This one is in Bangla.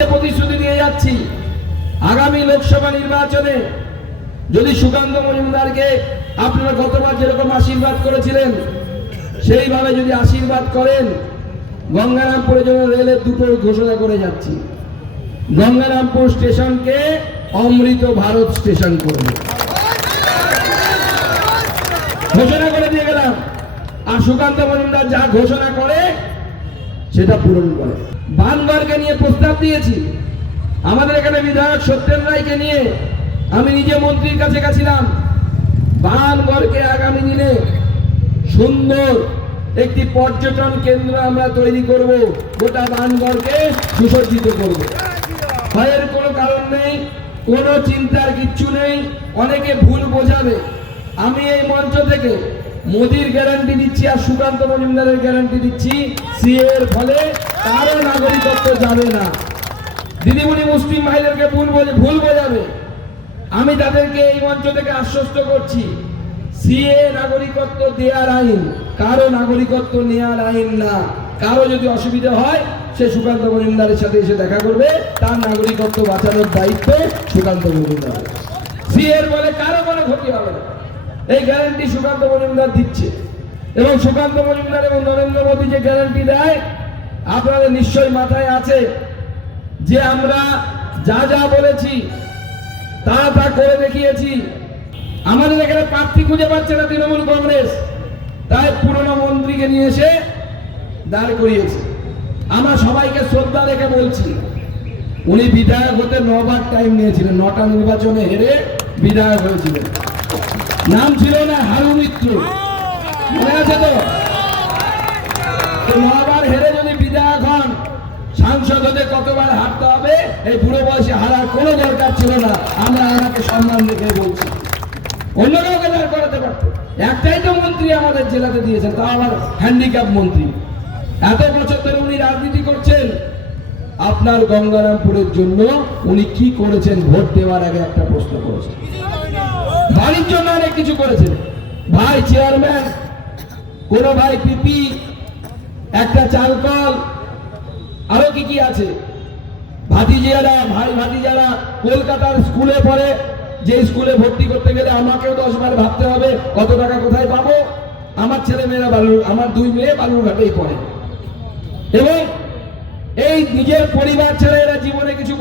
প্রতিশ্রুতি দিয়ে যাচ্ছি। আগামী লোকসভা নির্বাচনে যদি সুকান্ত মজুমদারকে আপনারা গতবার যেরকম আশীর্বাদ করেছিলেন, সেইভাবে যদি আশীর্বাদ করেন গঙ্গারামপুরের জন্য রেলের দুটো ঘোষণা করে যাচ্ছি। গঙ্গারামপুর স্টেশনকে অমৃত ভারত স্টেশন করবে ঘোষণা করে দিয়ে গেলাম। আর সুকান্ত মজুমদার যা ঘোষণা করে সেটা পূরণ করে। বানগড়কে নিয়ে প্রস্তাব দিয়েছি। আমাদের এখানে বিধায়ক সত্যেন রায়কে নিয়ে আমি নিজে মন্ত্রীর কাছে গেছিলাম। বানগড়কে আগামী দিনে সুন্দর একটি পর্যটন কেন্দ্র আমরা তৈরি করব। গোটা বানগড়কে সুসজ্জিত করব। ভয়ের কোনো কারণ নেই, কোনো চিন্তার কিচ্ছু নেই, অনেকে ভুল বোঝাবে। আমি এই মঞ্চ থেকে মোদির গ্যারান্টি দিচ্ছি আর সুকান্ত মজুমদারের গ্যারান্টি দিচ্ছি। সিএ এর ফলে কারও নাগরিকত্ব যাবে না। দিদিমণি মুসলিম ভাইদেরকে ভুল ভুল বোঝাবে। আমি তাদেরকে এই মঞ্চ থেকে আশ্বস্ত করছি সিএ নাগরিকত্ব দেওয়ার আইন, কারও নাগরিকত্ব নেওয়ার আইন না। কারও যদি অসুবিধা হয়, সে সুকান্ত মজুমদারের সাথে এসে দেখা করবে। তার নাগরিকত্ব বাঁচানোর দায়িত্ব সুকান্ত মজুমদার সিএর বলে কারও কোনো ক্ষতি হবে না। এই গ্যারান্টি সুকান্ত মজুমদার দিচ্ছে। এবং সুকান্ত মজুমদার এবং নরেন্দ্র মোদী যে গ্যারান্টি দেয়, আপনাদের নিশ্চয়ই মাথায় আছে যে আমরা যা যা বলেছি, তা তা করে দেখিয়েছি। আমাদের এখানে প্রার্থী খুঁজে পাচ্ছে না তৃণমূল কংগ্রেস। তাই পুরনো মন্ত্রীকে নিয়ে এসে দাঁড় করিয়েছে। আমরা সবাইকে শ্রদ্ধা রেখে বলছি, উনি বিধায়ক হতে নবার টাইম নিয়েছিলেন, নটা নির্বাচনে হেরে বিধায়ক হয়েছিলেন। নাম ছিল না হারু মিত্র মনে আছে তো? নবার হেরে যদি বিধায়ক হন, সাংসদ হতে কতবার হারতে হবে? এই বুড়ো বয়সে হারার কোনো দরকার ছিল না। আমরা ওনাকে সম্মান রেখে বলছি। অন্য কাউকে দাঁড় করাতে পারত। একটাই তো মন্ত্রী আমাদের জেলাতে দিয়েছেন তা আমার হ্যান্ডিক্যাপ মন্ত্রী। এত বছর ধরে উনি রাজনীতি করছেন। আপনার গঙ্গারামপুরের জন্য উনি কি করেছেন, ভোট দেওয়ার আগে একটা প্রশ্ন করেছেন। বাড়ির জন্য অনেক কিছু করেছেন। ভাই চেয়ারম্যান, কোন ভাই পিপি, একটা চাল কল আরও কি কি আছে? ভাতিজিয়ারা, ভাই ভাতিজারা কলকাতার স্কুলে পড়ে, যে স্কুলে ভর্তি করতে গেলে আমাকেও দশ বার ভাবতে হবে, কত টাকা কোথায় পাবো? আমার ছেলে মেয়েরা বালু, আমার দুই মেয়ে বালুরঘাটেই পড়ে। এবং এই নিজের পরিবার ছেড়ে এরা জীবনে কিছু